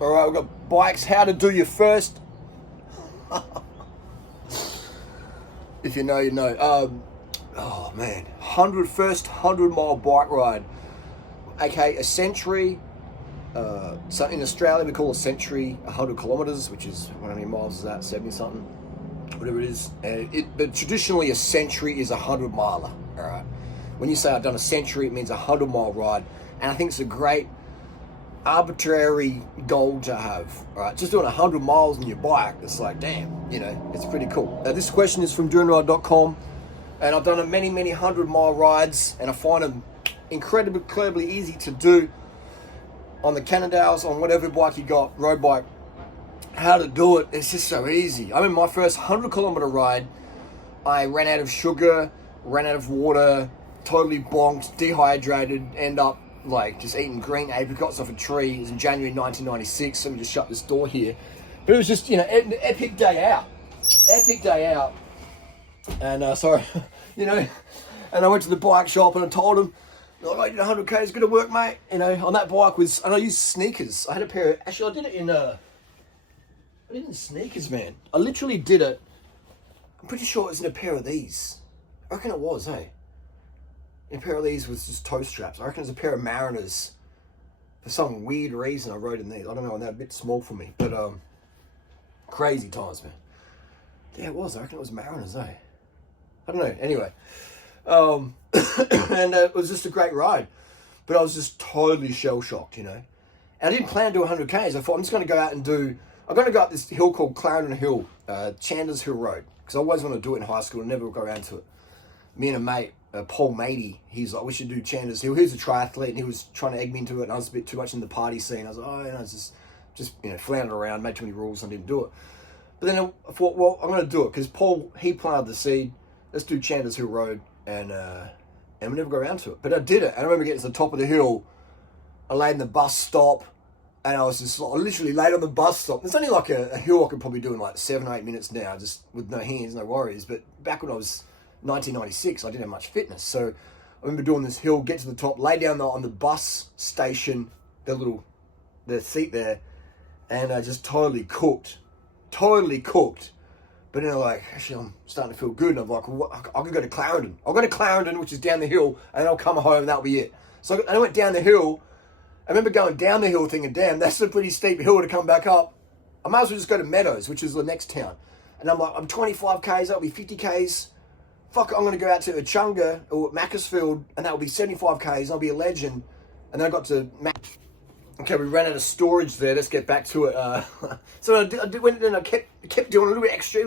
All right, we've got bikes, how to do your first. If you know, you know. Oh man, first 100-mile bike ride. Okay, a century. So in Australia we call a century 100 kilometers, which is how many miles is that? 70 something, whatever it is. But traditionally a century is a 100-miler. All right. When you say I've done a century, it means a 100-mile ride, and I think it's a great arbitrary goal to have. All right, just doing 100 miles on your bike, it's like, damn, you know, it's pretty cool. This question is from durianrider.com, and I've done many 100-mile rides, and I find them incredibly easy to do on the Cannondales, on whatever bike you got, road bike. How to do it, it's just so easy. I mean, my first 100-kilometer ride, I ran out of sugar, ran out of water, totally bonked, dehydrated, end up like just eating green apricots off a tree. It was in January 1996. Let me just shut this door here. But it was just, you know, an epic day out. And sorry, you know, and I went to the bike shop and I told him, oh, I did 100k, it's good to work, mate. You know, on that bike was, and I used sneakers. I had a pair of, actually I did it in sneakers, man. I literally did it. I'm pretty sure it was in a pair of these. I reckon it was, hey. A pair of these with just toe straps. I reckon it was a pair of Mariners. For some weird reason I rode in these. I don't know, they're a bit small for me. But crazy times, man. Yeah, it was. I reckon it was Mariners, eh? I don't know. Anyway. And it was just a great ride. But I was just totally shell-shocked, you know. And I didn't plan to do 100Ks. I thought I'm just going to go out and I'm going to go up this hill called Clarendon Hill, Chandler's Hill Road. Because I always want to do it in high school and never go around to it. Me and a mate, Paul Matey, he's like, we should do Chandler's Hill. He was a triathlete and he was trying to egg me into it, and I was a bit too much in the party scene. I was like, oh, you know, it's just you know, floundered around, made too many rules and didn't do it. But then I thought, well, I'm going to do it because Paul, he planted the seed. Let's do Chandler's Hill Road, and we never go around to it. But I did it, and I remember getting to the top of the hill. I laid in the bus stop, and I was just like, I literally laid on the bus stop. It's only like a hill I could probably do in like 7 or 8 minutes now, just with no hands, no worries. But back when I was 1996, I didn't have much fitness. So I remember doing this hill, get to the top, lay down on the bus station, the seat there, and I just totally cooked. But then I'm like, actually, I'm starting to feel good. And I'm like, well, I could go to Clarendon. I'll go to Clarendon, which is down the hill, and then I'll come home, and that'll be it. So I went down the hill. I remember going down the hill thinking, damn, that's a pretty steep hill to come back up. I might as well just go to Meadows, which is the next town. And I'm like, I'm 25Ks, that'll be 50Ks. Fuck, I'm going to go out to Echunga or Macclesfield, and that'll be 75Ks. I'll be a legend. And then I got to okay, we ran out of storage there. Let's get back to it. So I went and I kept doing a little bit extra.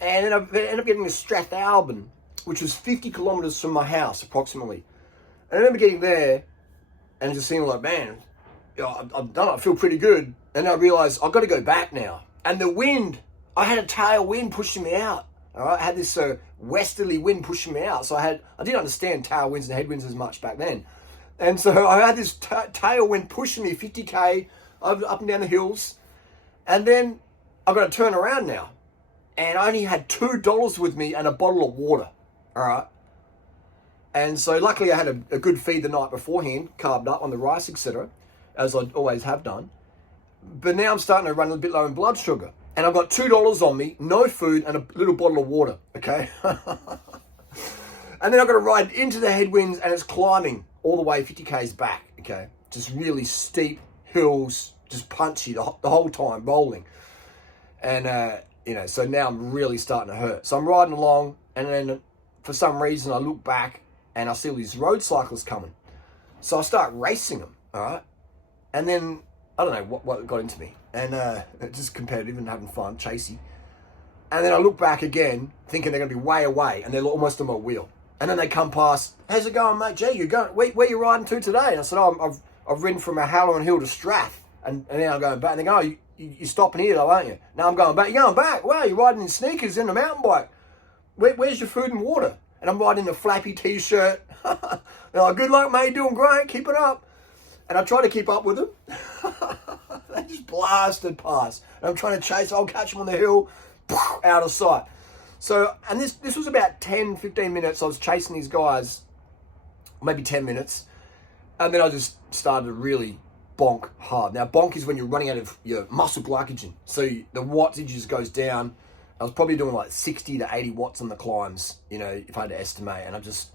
And then I ended up getting to Strathalbyn, which was 50 kilometers from my house, approximately. And I remember getting there and just seeing like, man, you know, I've done it. I feel pretty good. And then I realized I've got to go back now. And the wind, I had a tailwind pushing me out. All right, I had this westerly wind pushing me out. So I didn't understand tailwinds and headwinds as much back then. And so I had this tailwind pushing me 50K up and down the hills. And then I've got to turn around now. And I only had $2 with me and a bottle of water. All right. And so luckily I had a good feed the night beforehand, carved up on the rice, etc., as I always have done. But now I'm starting to run a bit low in blood sugar. And I've got $2 on me, no food, and a little bottle of water, okay? And then I've got to ride into the headwinds, and it's climbing all the way 50Ks back, okay? Just really steep hills, just punchy the whole time, rolling. And, you know, so now I'm really starting to hurt. So I'm riding along, and then for some reason I look back, and I see all these road cyclists coming. So I start racing them, all right? And then, I don't know what got into me. And just competitive and having fun, chasey. And then I look back again, thinking they're going to be way away, and they're almost on my wheel. And then they come past, how's it going, mate? Gee, where you riding to today? And I said, oh, I've ridden from Halloran Hill to Strath. And then I'm going back. And they go, oh, you're stopping here though, aren't you? No, I'm going back. You're going back? Wow, you're riding in sneakers in a mountain bike. Where's your food and water? And I'm riding in a flappy t-shirt. They're like, good luck, mate, doing great, keep it up. And I try to keep up with them. They just blasted past. And I'm trying to chase. I'll catch them on the hill, out of sight. So, and this was about 10, 15 minutes. I was chasing these guys, maybe 10 minutes. And then I just started to really bonk hard. Now, bonk is when you're running out of your muscle glycogen. So the wattage just goes down. I was probably doing like 60 to 80 watts on the climbs, you know, if I had to estimate. And I'm just,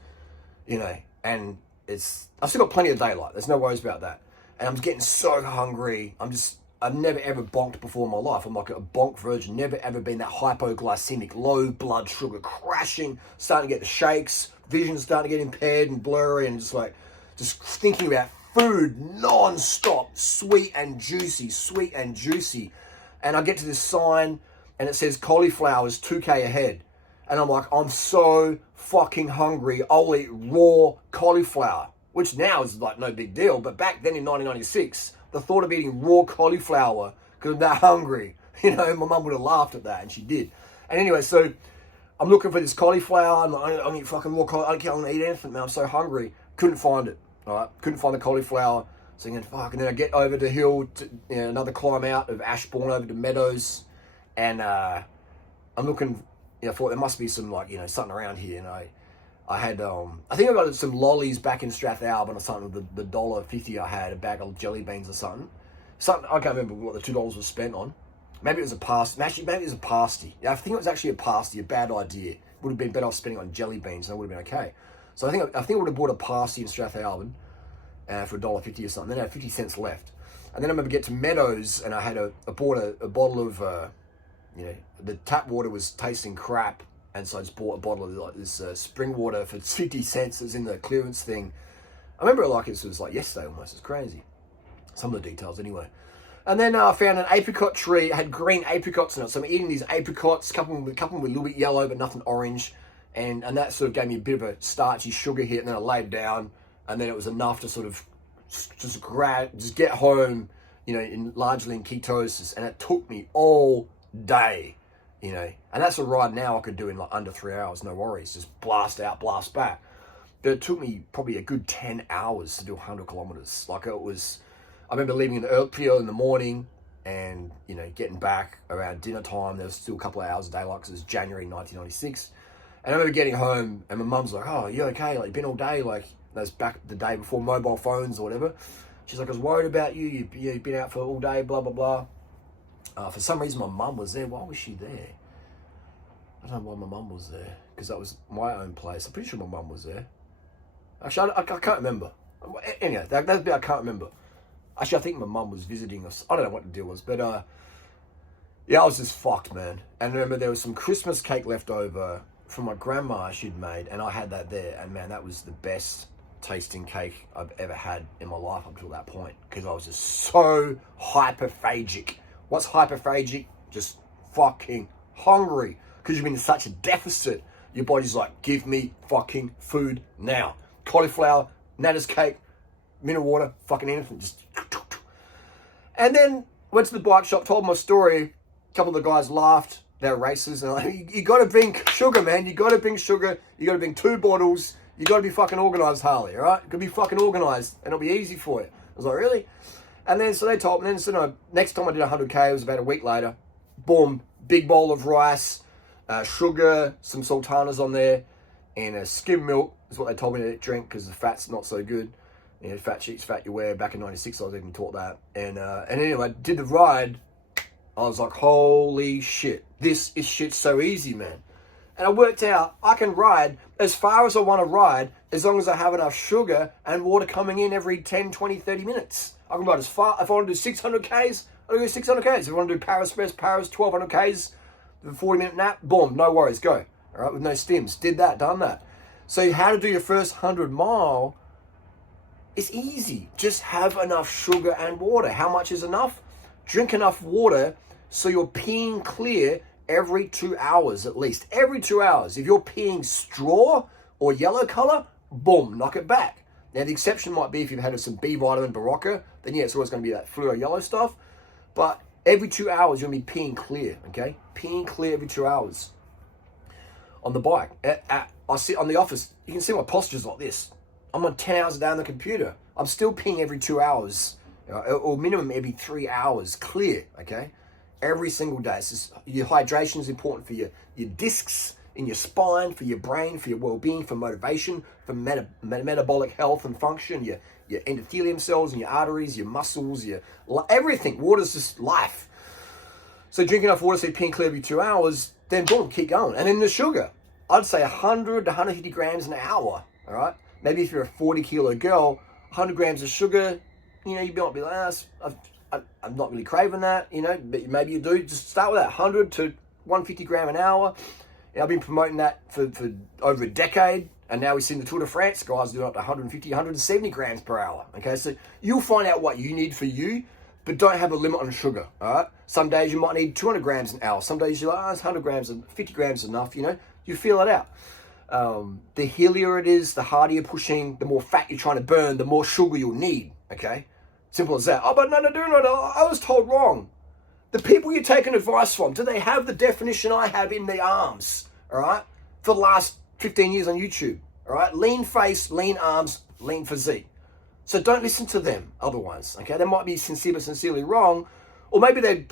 you know, and I've still got plenty of daylight. There's no worries about that. And I'm getting so hungry. I've never ever bonked before in my life. I'm like a bonk virgin. Never ever been that hypoglycemic, low blood sugar, crashing, starting to get the shakes, vision starting to get impaired and blurry, and just thinking about food non-stop, sweet and juicy. And I get to this sign and it says cauliflower is 2K ahead. And I'm like, I'm so fucking hungry. I'll eat raw cauliflower, which now is like no big deal. But back then in 1996, the thought of eating raw cauliflower because I'm that hungry, you know, my mum would have laughed at that, and she did. And anyway, so I'm looking for this cauliflower. I'm like, I need fucking raw cauliflower. I don't want to eat anything, man. I'm so hungry. Couldn't find it. All right, couldn't find the cauliflower. So I'm going, fuck. And then I get over the hill, to, you know, another climb out of Ashbourne over to Meadows. And I'm looking, you know, I thought there must be some, like, you know, something around here. And I had, I think I got some lollies back in Strathalbyn or something, the $1.50 I had, a bag of jelly beans or something. I can't remember what the $2 was spent on. Maybe it was a pasty. Actually, maybe it was a pasty. Yeah, I think it was actually a pasty, a bad idea. Would have been better off spending on jelly beans, and it would have been okay. So I think I would have bought a pasty in Strathalbyn for $1.50 or something. Then I had 50 cents left. And then I remember get to Meadows, and I bought a bottle of, you know, the tap water was tasting crap. And so I just bought a bottle of like this spring water for 50 cents. It was in the clearance thing. I remember it like it was like yesterday almost. It's crazy. Some of the details anyway. And then I found an apricot tree. It had green apricots in it. So I'm eating these apricots. A couple were a little bit yellow, but nothing orange. And that sort of gave me a bit of a starchy sugar hit. And then I laid down. And then it was enough to sort of just get home, you know, largely in ketosis. And it took me all day. You know, and that's a ride now I could do in like under 3 hours, no worries. Just blast out, blast back. But it took me probably a good 10 hours to do 100 kilometers. Like I remember leaving pretty early in the morning and, you know, getting back around dinner time. There was still a couple of hours of daylight because it was January 1996. And I remember getting home and my mum's like, oh, you okay? Like, you've been all day? Like, that's back the day before mobile phones or whatever. She's like, I was worried about you. You've been out for all day, blah, blah, blah. For some reason, my mum was there. Why was she there? I don't know why my mum was there, because that was my own place. I'm pretty sure my mum was there. Actually, I can't remember. Anyway, that bit I can't remember. Actually, I think my mum was visiting us. I don't know what the deal was, but yeah, I was just fucked, man. And I remember there was some Christmas cake left over from my grandma she'd made, and I had that there. And man, that was the best tasting cake I've ever had in my life up until that point, because I was just so hyperphagic. What's hyperphagic? Just fucking hungry. Because you've been in such a deficit. Your body's like, give me fucking food now. Cauliflower, Natta's cake, mineral water, fucking anything. Just. And then went to the bike shop, told my story. A couple of the guys laughed. They were racers. And like, you got to bring sugar, man. You got to bring sugar. You got to bring 2 bottles. You got to be fucking organised, Harley, all right? You got to be fucking organised, and it'll be easy for you. I was like, really? And then, so they told me, and then, so no, next time I did 100K, it was about a week later. Boom, big bowl of rice, sugar, some sultanas on there, and a skim milk is what they told me to drink because the fat's not so good. You know, fat cheats, fat you wear. Back in 96, I was even taught that. And anyway, did the ride. I was like, holy shit, this is shit so easy, man. And I worked out I can ride as far as I want to ride as long as I have enough sugar and water coming in every 10, 20, 30 minutes. I can ride as far. If I want to do 600 Ks, I'll do 600 Ks. If I want to do Paris, 1200 Ks, the 40-minute nap, boom, no worries, go. All right, with no stims. Did that, done that. So how to do your first 100 mile, it's easy. Just have enough sugar and water. How much is enough? Drink enough water so you're peeing clear every 2 hours at least. Every 2 hours. If you're peeing straw or yellow color, boom, knock it back. Now, the exception might be if you've had some B vitamin Barocca, then yeah, it's always going to be that fluoro yellow stuff. But every 2 hours, you're going to be peeing clear, okay? Peeing clear every 2 hours. On the bike. I sit on the office. You can see my posture's like this. I'm on 10 hours a day on the computer. I'm still peeing every 2 hours, or minimum every 3 hours clear, okay? Every single day. It's just, your hydration is important for your discs in your spine, for your brain, for your well-being, for motivation, for metabolic health and function, your your endothelium cells and your arteries, your muscles, your everything. Water's just life. So drink enough water so you pee clear every 2 hours, then boom, keep going. And then the sugar, I'd say 100 to 150 grams an hour, all right? Maybe if you're a 40-kilo girl, 100 grams of sugar, you know, you might be like, I'm not really craving that, you know, but maybe you do. Just start with that, 100 to 150 gram an hour. And I've been promoting that for over a decade, and now we've seen the Tour de France guys doing up to 150, 170 grams per hour, okay? So you'll find out what you need for you, but don't have a limit on sugar, all right? Some days you might need 200 grams an hour. Some days you're like, it's 100 grams and 50 grams is enough, you know? You feel it out. The heavier it is, the harder you're pushing, the more fat you're trying to burn, the more sugar you'll need, okay? Simple as that. Oh, but no, I was told wrong. The people you're taking advice from, do they have the definition I have in their arms, all right? For the last 15 years on YouTube, all right? Lean face, lean arms, lean physique. So don't listen to them otherwise, okay? They might be sincere but sincerely wrong, or maybe they're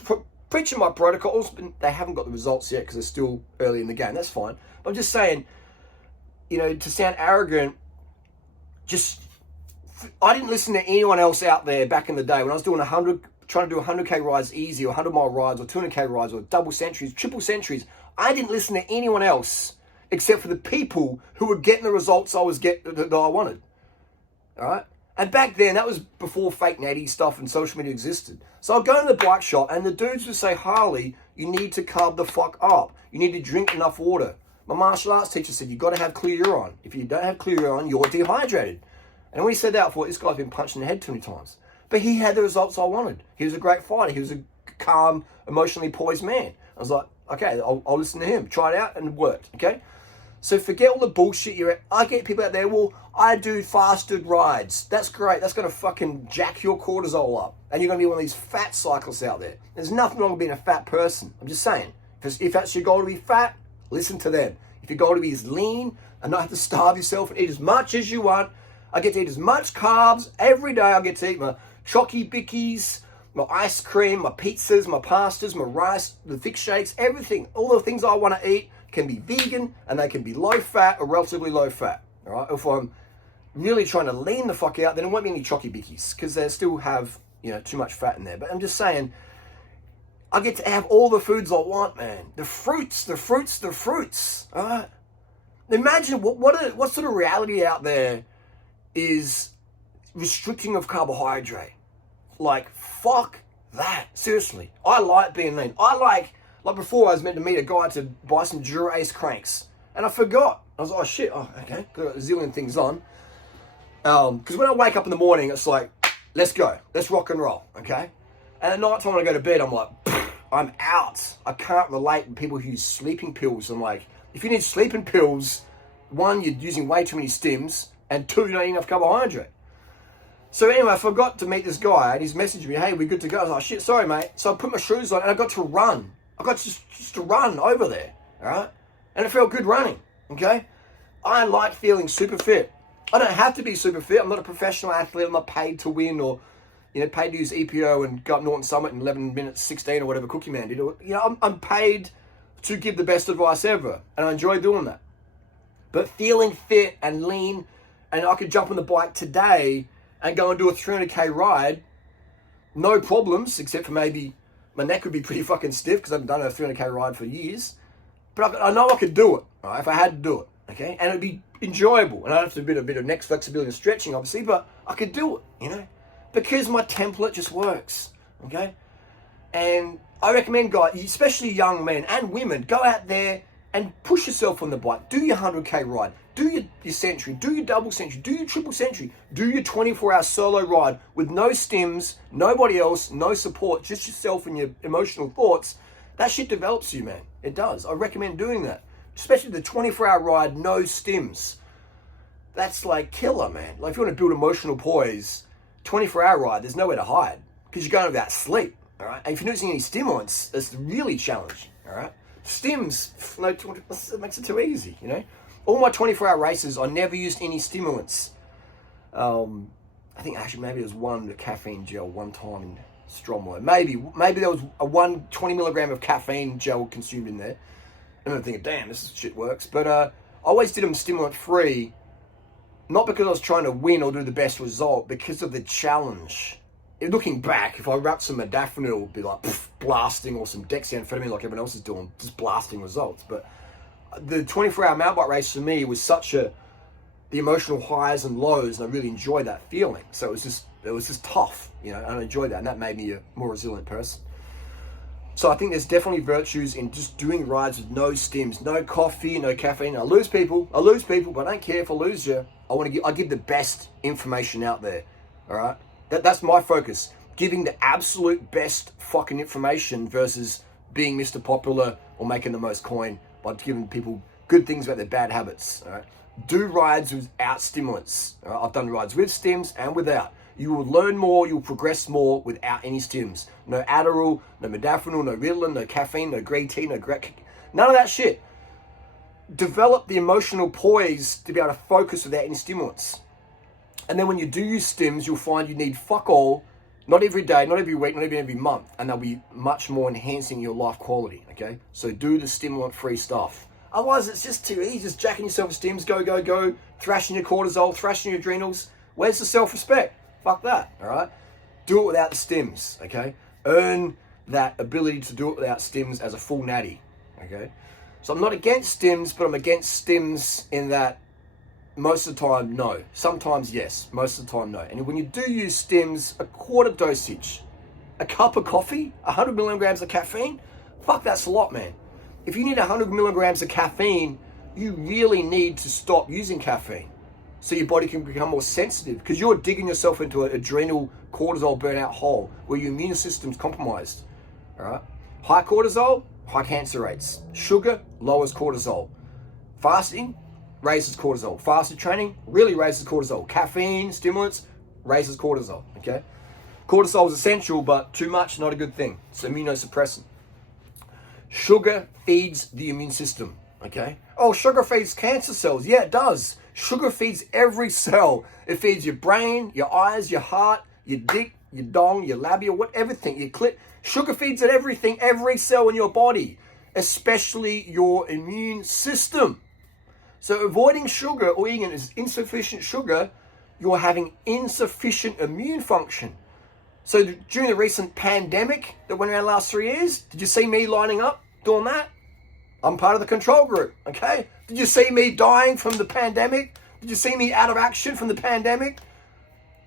preaching my protocols, but they haven't got the results yet because they're still early in the game. That's fine. But I'm just saying, you know, to sound arrogant, I didn't listen to anyone else out there back in the day when I was doing trying to do 100K rides easy, or 100-mile rides, or 200K rides, or double centuries, triple centuries. I didn't listen to anyone else except for the people who were getting the results that I wanted, all right? And back then, that was before fake natty stuff and social media existed. So I'd go to the bike shop and the dudes would say, Harley, you need to carb the fuck up. You need to drink enough water. My martial arts teacher said, you've got to have clear urine. If you don't have clear urine, you're dehydrated. And when he said that, I thought, this guy's been punched in the head too many times. But he had the results I wanted. He was a great fighter. He was a calm, emotionally poised man. I was like, okay, I'll listen to him. Try it out, and it worked, okay? So forget all the bullshit I get people out there, well, I do fasted rides. That's great. That's going to fucking jack your cortisol up. And you're going to be one of these fat cyclists out there. There's nothing wrong with being a fat person. I'm just saying. If that's your goal to be fat, listen to them. If your goal to be as lean and not have to starve yourself and eat as much as you want, I get to eat as much carbs every day. I get to eat my chocky bickies, my ice cream, my pizzas, my pastas, my rice, the thick shakes, everything. All the things I want to eat can be vegan, and they can be low fat or relatively low fat. All right. If I'm really trying to lean the fuck out, then it won't be any chocky bickies because they still have, you know, too much fat in there. But I'm just saying, I get to have all the foods I want, man. The fruits. All right. Imagine what sort of reality out there is restricting of carbohydrate. Like, fuck that. Seriously. I like being lean. Like before, I was meant to meet a guy to buy some Dura-Ace cranks. And I forgot. I was like, oh shit, okay. Got a zillion things on. Because when I wake up in the morning, it's like, let's go. Let's rock and roll, okay? And at night time when I go to bed, I'm like, I'm out. I can't relate with people who use sleeping pills. I'm like, if you need sleeping pills, one, you're using way too many stims, and two, you don't eat enough carbohydrate. So anyway, I forgot to meet this guy, and he's messaged me, hey, we're good to go. I was like, shit, sorry, mate. So I put my shoes on, and I got to run. I got just to run over there, all right? And it felt good running, okay? I like feeling super fit. I don't have to be super fit. I'm not a professional athlete. I'm not paid to win or, you know, paid to use EPO and go up Norton Summit in 11 minutes 16 or whatever Cookie Man did. You know, I'm paid to give the best advice ever, and I enjoy doing that. But feeling fit and lean, and I could jump on the bike today and go and do a 300K ride, no problems, except for maybe my neck would be pretty fucking stiff because I haven't done a 300K ride for years. But I know I could do it, right, if I had to do it, okay? And it'd be enjoyable. And I'd have to do a bit of neck flexibility and stretching, obviously, but I could do it, you know? Because my template just works, okay? And I recommend guys, especially young men and women, go out there and push yourself on the bike. Do your 100K ride. Do your century. Do your double century. Do your triple century. Do your 24-hour solo ride with no stims, nobody else, no support, just yourself and your emotional thoughts. That shit develops you, man. It does. I recommend doing that. Especially the 24-hour ride, no stims. That's like killer, man. Like if you want to build emotional poise, 24-hour ride, there's nowhere to hide because you're going without sleep, all right? And if you're not using any stimulants, it's really challenging, all right? Stims, no, it makes it too easy, you know? All my 24-hour races, I never used any stimulants. I think actually maybe there was one caffeine gel one time in Stromlo. Maybe there was a 20 milligram of caffeine gel consumed in there. And I'm thinking, damn, this shit works. But I always did them stimulant free, not because I was trying to win or do the best result, because of the challenge. Looking back, if I wrapped some modafinil, it would be like blasting, or some dexamphetamine like everyone else is doing, just blasting results. But the 24-hour mountain bike race for me was such the emotional highs and lows, and I really enjoyed that feeling. So it was just tough, and I enjoyed that, and that made me a more resilient person. So I think there's definitely virtues in just doing rides with no stims, no coffee, no caffeine. I lose people, but I don't care if I lose you. I give the best information out there. All right, that's my focus. Giving the absolute best fucking information versus being Mr. Popular or making the most coin by giving people good things about their bad habits. All right, do rides without stimulants. All right? I've done rides with stims and without. You will learn more, you'll progress more without any stims. No Adderall, no modafinil, no Ritalin, no caffeine, no green tea, none of that shit. Develop the emotional poise to be able to focus without any stimulants. And then when you do use stims, you'll find you need fuck all, not every day, not every week, not even every month, and they'll be much more enhancing your life quality, okay? So do the stimulant-free stuff. Otherwise, it's just too easy, just jacking yourself with stims, go, thrashing your cortisol, thrashing your adrenals. Where's the self-respect? Fuck that, all right? Do it without the stims, okay? Earn that ability to do it without stims as a full natty, okay? So I'm not against stims, but I'm against stims in that most of the time, no. Sometimes, yes. Most of the time, no. And when you do use stims, a quarter dosage, a cup of coffee, 100 milligrams of caffeine, fuck, that's a lot, man. If you need 100 milligrams of caffeine, you really need to stop using caffeine, so your body can become more sensitive, because you're digging yourself into an adrenal cortisol burnout hole where your immune system's compromised. All right? High cortisol, high cancer rates. Sugar lowers cortisol. Fasting raises cortisol. Fasted training really raises cortisol. Caffeine, stimulants, raises cortisol. Okay? Cortisol is essential, but too much, not a good thing. It's immunosuppressant. Sugar feeds the immune system. Okay? Oh, sugar feeds cancer cells. Yeah, it does. Sugar feeds every cell. It feeds your brain, your eyes, your heart, your dick, your dong, your labia, everything, your clit. Sugar feeds at everything, every cell in your body, especially your immune system. So avoiding sugar or eating insufficient sugar, you're having insufficient immune function. So during the recent pandemic that went around the last 3 years, did you see me lining up doing that? I'm part of the control group, okay? Did you see me dying from the pandemic? Did you see me out of action from the pandemic?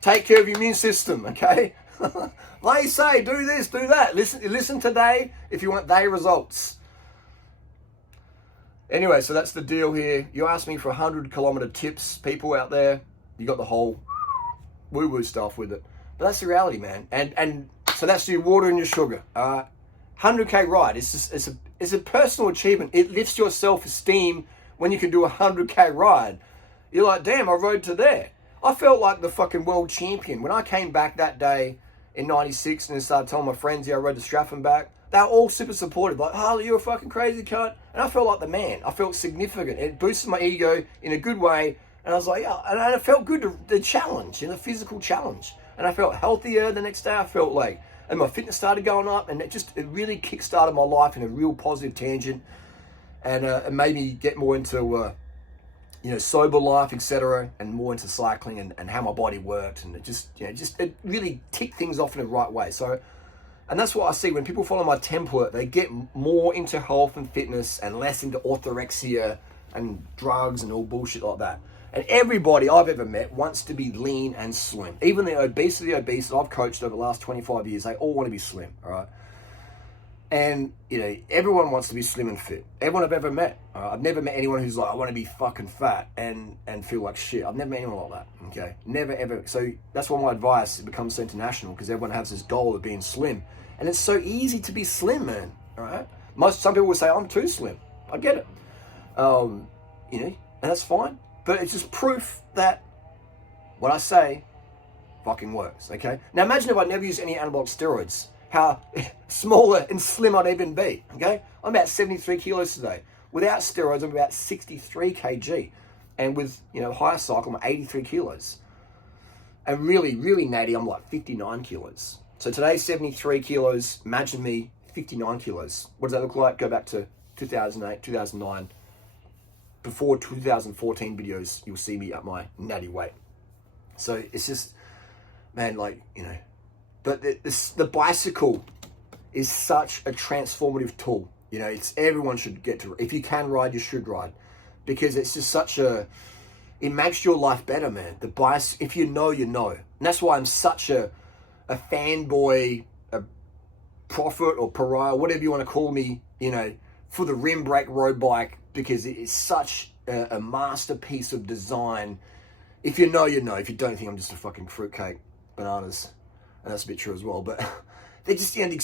Take care of your immune system, okay? They say, do this, do that. Listen today if you want day results. Anyway, so that's the deal here. You asked me for 100-kilometer tips, people out there. You got the whole woo-woo stuff with it. But that's the reality, man. And so that's your water and your sugar. 100K ride, it's a personal achievement. It lifts your self-esteem when you can do a 100K ride. You're like, damn, I rode to there. I felt like the fucking world champion. When I came back that day in 96 and started telling my friends, yeah, I rode to Stratham back, they were all super supportive. Like, Harley, you're a fucking crazy cunt. And I felt like the man. I felt significant. It boosted my ego in a good way. And I was like, yeah, and it felt good, the challenge, the physical challenge. And I felt healthier the next day. I felt like, and my fitness started going up, and it really kick-started my life in a real positive tangent, and it made me get more into, sober life, etc., and more into cycling and how my body worked, and it really ticked things off in the right way. So, and that's what I see when people follow my template, they get more into health and fitness and less into orthorexia and drugs and all bullshit like that. And everybody I've ever met wants to be lean and slim. Even the obese that I've coached over the last 25 years, they all want to be slim, all right? And, everyone wants to be slim and fit. Everyone I've ever met. I've never met anyone who's like, I want to be fucking fat and feel like shit. I've never met anyone like that, okay? Never, ever. So that's why my advice becomes so international, because everyone has this goal of being slim. And it's so easy to be slim, man, all right? Some people will say, I'm too slim. I get it. And that's fine. But it's just proof that what I say fucking works, okay? Now imagine if I never used any anabolic steroids, how smaller and slim I'd even be, okay? I'm about 73 kilos today. Without steroids, I'm about 63 kg. And with, higher cycle, I'm 83 kilos. And really, really natty, I'm like 59 kilos. So today, 73 kilos, imagine me 59 kilos. What does that look like? Go back to 2008, 2009. before 2014 videos, you'll see me at my natty weight. So it's just, man, like, you know, but the bicycle is such a transformative tool. You know, it's everyone should get to, if you can ride, you should ride, because it's just such a, it makes your life better, man. The bicycle, if you know, you know. And that's why I'm such a fanboy, a prophet or pariah, whatever you want to call me, you know, for the rim brake road bike, because it is such a masterpiece of design. If you know, you know. If you don't, think I'm just a fucking fruitcake, bananas. And that's a bit true as well. But they're just, you know,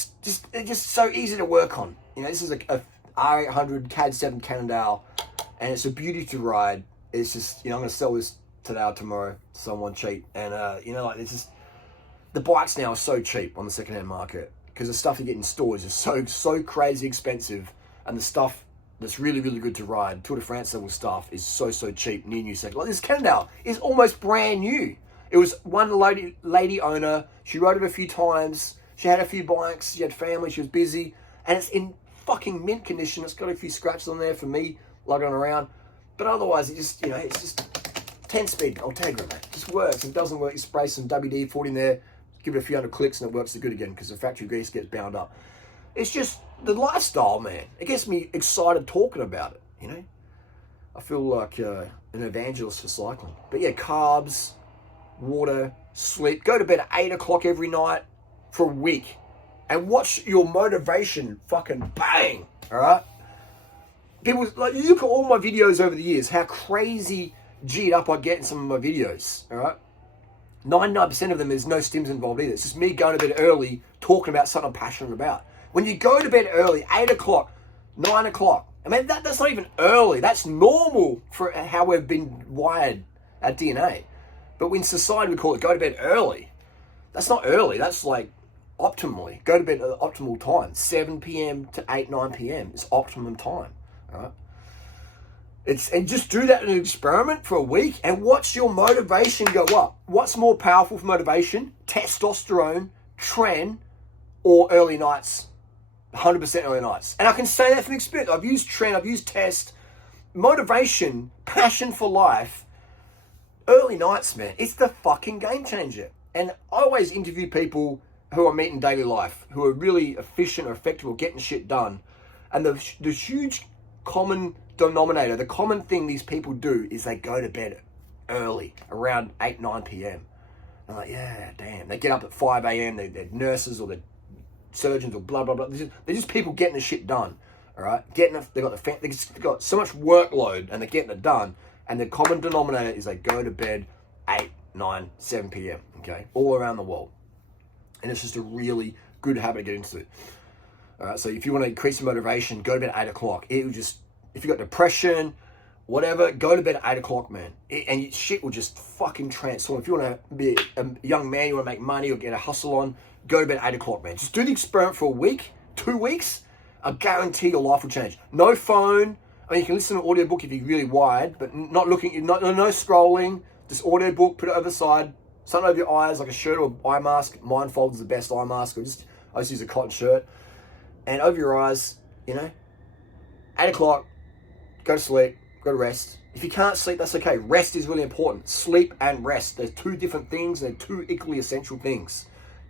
they're just so easy to work on. You know, this is a R800 CAD7 Cannondale, and it's a beauty to ride. It's just, you know, I'm going to sell this today or tomorrow to someone cheap. And, you know, like, it's just, the bikes now are so cheap on the secondhand market, because the stuff you get in stores is so crazy expensive, and the stuff that's really, really good to ride, Tour de France level stuff, is so cheap, new second. Like, this Cannondale is almost brand new. It was one lady owner. She rode it a few times. She had a few bikes. She had family. She was busy. And it's in fucking mint condition. It's got a few scratches on there for me lugging around. But otherwise, it just, you know, it's just 10-speed Ultegra, mate. It just works. If it doesn't work, you spray some WD-40 in there, give it a few hundred clicks, and it works good again, because the factory grease gets bound up. It's just the lifestyle, man. It gets me excited talking about it, you know? I feel like an evangelist for cycling. But yeah, carbs, water, sleep. Go to bed at 8 o'clock every night for a week, and watch your motivation fucking bang, all right? People, like, you look at all my videos over the years, how crazy G'd up I get in some of my videos, all right? 99% of them, there's no stims involved either. It's just me going to bed early, talking about something I'm passionate about. When you go to bed early, 8 o'clock, 9 o'clock, I mean, that's not even early. That's normal for how we've been wired, our DNA. But in society, we call it go to bed early. That's not early. That's like optimally. Go to bed at the optimal time. 7 p.m. to 8, 9 p.m. is optimum time. All right? And just do that in an experiment for a week and watch your motivation go up. What's more powerful for motivation? Testosterone, tren, or early nights? 100% early nights. And I can say that from experience. I've used tren, I've used test. Motivation, passion for life, early nights, man. It's the fucking game changer. And I always interview people who I meet in daily life, who are really efficient or effective or getting shit done. And the huge common denominator, the common thing these people do is they go to bed early, around 8, 9 p.m. I'm like, yeah, damn. They get up at 5 a.m. They're nurses or they're surgeons or blah, blah, blah. They're just people getting the shit they've got so much workload and they're getting it done. And the common denominator is they go to bed 8, 9, 7 p.m., okay? All around the world. And it's just a really good habit to get into. All right, so if you want to increase your motivation, go to bed at 8 o'clock. It will just, if you've got depression, whatever, go to bed at 8 o'clock, man. And shit will just fucking transform. If you want to be a young man, you want to make money or get a hustle on, go to bed at 8 o'clock, man. Just do the experiment for a week, 2 weeks. I guarantee your life will change. No phone. I mean, you can listen to an audiobook if you're really wired, but not looking, no scrolling. Just audiobook, put it over the side, something over your eyes, like a shirt or eye mask. Mindfold is the best eye mask. I just use a cotton shirt. And over your eyes, you know, 8 o'clock, go to sleep, go to rest. If you can't sleep, that's okay. Rest is really important. Sleep and rest. They're two different things. They're two equally essential things.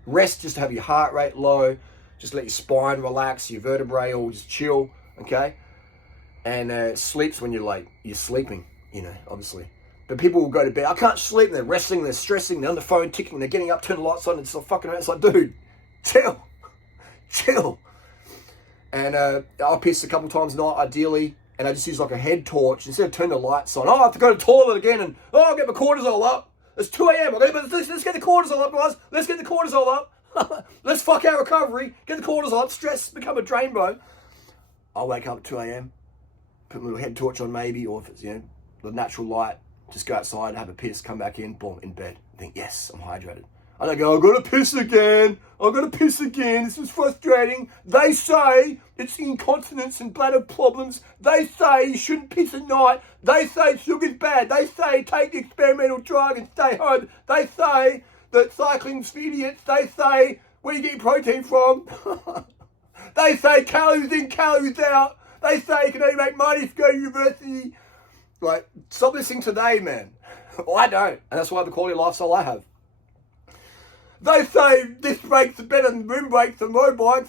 Rest just to have your heart rate low, just let your spine relax, your vertebrae all just chill, okay? And sleep's when you're sleeping, you know, obviously. But people will go to bed, I can't sleep, and they're wrestling, they're stressing, they're on the phone ticking, they're getting up, turning the lights on, and it's like fucking, it's like, dude, chill. And I'll piss a couple times a night, ideally, and I just use like a head torch instead of turning the lights on. Oh, I have to go to the toilet again, and I'll get my cortisol up. It's 2 a.m. Let's get the cortisol up, guys. Let's get the cortisol up. Let's fuck our recovery. Get the cortisol up. Stress become a drainbow. I'll wake up at 2 a.m. Put my little head torch on maybe, or if it's, you know, the natural light, just go outside, have a piss, come back in, boom, in bed. Think, yes, I'm hydrated. I don't go, I've got to piss again. This is frustrating. They say it's incontinence and bladder problems. They say you shouldn't piss at night. They say sugar's bad. They say take the experimental drug and stay home. They say that cycling's for idiots. They say where you get your protein from. They say calories in, calories out. They say you can only make money if you go to university. Like, stop listening today, man. Well, I don't. And that's why the quality of lifestyle I have. They say disc brakes are better than rim brakes and motorbikes.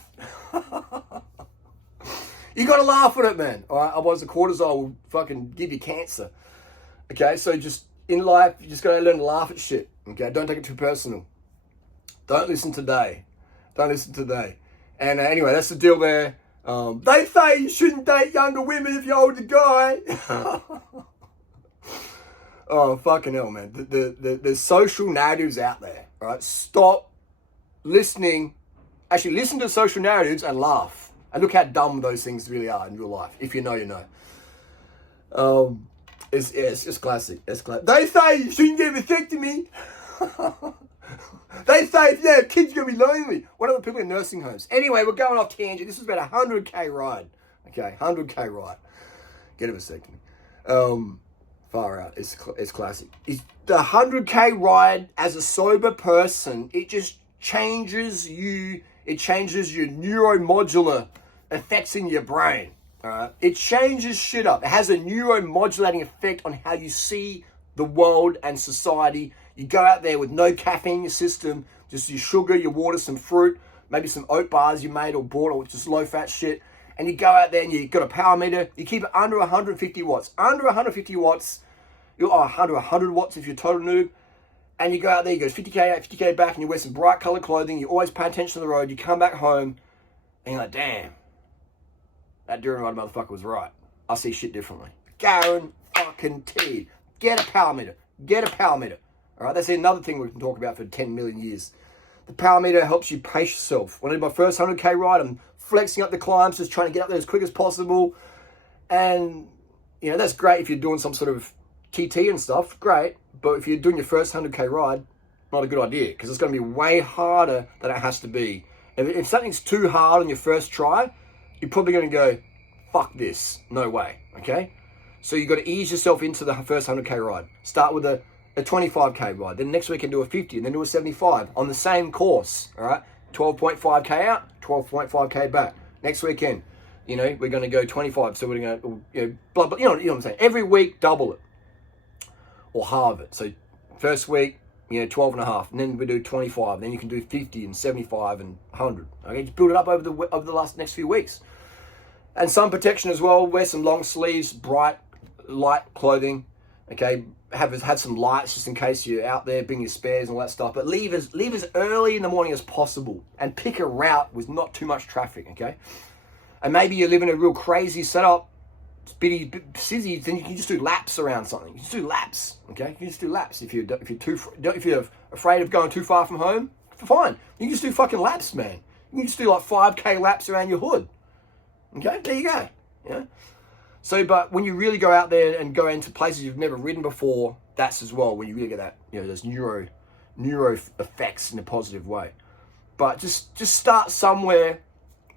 You got to laugh at it, man. All right? Otherwise, the cortisol will fucking give you cancer. Okay? So just in life, you just got to learn to laugh at shit. Okay? Don't take it too personal. Don't listen today. Don't listen today. And anyway, that's the deal there. They say you shouldn't date younger women if you're older guy. Oh, fucking hell, man. The social narratives out there, right? Stop listening. Actually, listen to social narratives and laugh. And look how dumb those things really are in real life. If you know, you know. It's just classic. It's classic. They say you shouldn't get a vasectomy. They say, yeah, kids are going to be lonely. What about people in nursing homes? Anyway, we're going off tangent. This is about a 100K ride. Okay, 100K ride. Get a vasectomy. Far out. It's classic. It's the 100K ride as a sober person. It just changes you. It changes your neuromodular effects in your brain. All right. It changes shit up. It has a neuromodulating effect on how you see the world and society. You go out there with no caffeine in your system, just your sugar, your water, some fruit, maybe some oat bars you made or bought, or just low-fat shit. And you go out there and you got a power meter. You keep it under 150 watts. Under 150 watts, you're under 100 watts if you're a total noob. And you go out there, you go 50K out, 50K back, and you wear some bright colored clothing. You always pay attention to the road. You come back home, and you're like, damn, that durianrider motherfucker was right. I see shit differently. Guaranteed. Get a power meter. Get a power meter. All right, that's another thing we can talk about for 10 million years. The power meter helps you pace yourself. When I did my first 100K ride, I'm flexing up the climbs, just trying to get up there as quick as possible. And, you know, that's great if you're doing some sort of TT and stuff, great. But if you're doing your first 100K ride, not a good idea, because it's going to be way harder than it has to be. If something's too hard on your first try, you're probably going to go, fuck this, no way, okay? So you've got to ease yourself into the first 100K ride. Start with a 25K ride. Then next weekend do a 50, and then do a 75 on the same course, all right? 12.5K out, 12.5K back. Next weekend, you know, we're going to go 25, so we're going to, you know, blah, blah, you know what I'm saying? Every week, double it or halve it. So first week, you know, 12 and a half, and then we do 25, and then you can do 50 and 75 and 100. Okay, just build it up over the last next few weeks. And sun protection as well. Wear some long sleeves, bright, light clothing. Okay, have some lights just in case you're out there, bring your spares and all that stuff. But leave as early in the morning as possible, and pick a route with not too much traffic. Okay, and maybe you live in a real crazy setup, bitty sizzy, then you can just do laps around something. You can just do laps. Okay, you can just do laps if you're afraid of going too far from home. Fine, you can just do fucking laps, man. You can just do like 5K laps around your hood. Okay, there you go. Yeah. So, but when you really go out there and go into places you've never ridden before, that's as well when you really get that, you know, those neuro effects in a positive way. But just start somewhere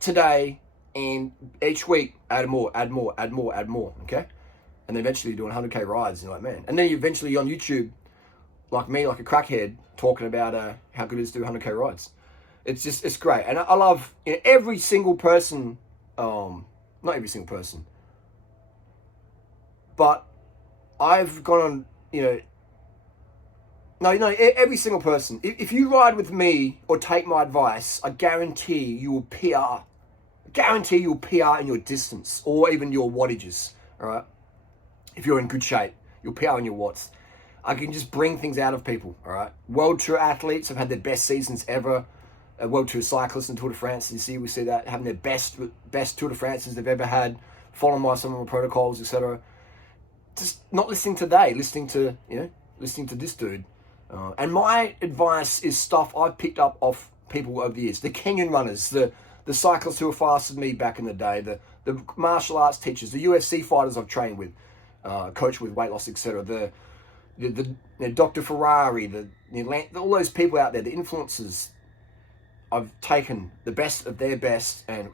today, and each week add more, okay? And then eventually you're doing 100K rides, and you're like, man. And then you eventually on YouTube, like me, like a crackhead, talking about how good it is to do 100K rides. It's great. And I love, you know, every single person, not every single person, but I've gone on, you know, every single person. If you ride with me or take my advice, I guarantee you will PR. Guarantee you'll PR in your distance or even your wattages, all right? If you're in good shape, you'll PR in your watts. I can just bring things out of people, all right? World Tour athletes have had their best seasons ever. World Tour cyclists in Tour de France, we see that, having their best Tour de France's they've ever had, following some of my protocols, etc. Just not listening today, listening to this dude. And my advice is stuff I've picked up off people over the years. The Kenyan runners, the cyclists who were faster than me back in the day, the martial arts teachers, the UFC fighters I've trained with, coached with weight loss, etc. The Dr. Ferrari, all those people out there, the influencers. I've taken the best of their best and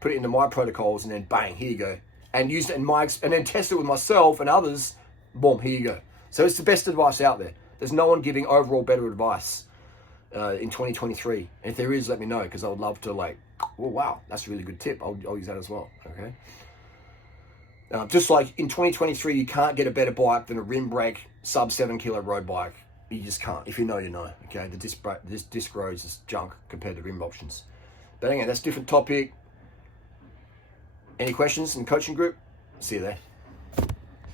put it into my protocols, and then bang, here you go. And used it and then test it with myself and others, boom, here you go. So it's the best advice out there. There's no one giving overall better advice in 2023. And if there is, let me know, because I would love to, like, oh, wow, that's a really good tip. I'll use that as well, okay? Just like in 2023, you can't get a better bike than a rim brake sub 7 kilo road bike. You just can't. If you know, you know. Okay, the disc roads is junk compared to rim options. But anyway, that's a different topic. Any questions in the coaching group? See you there.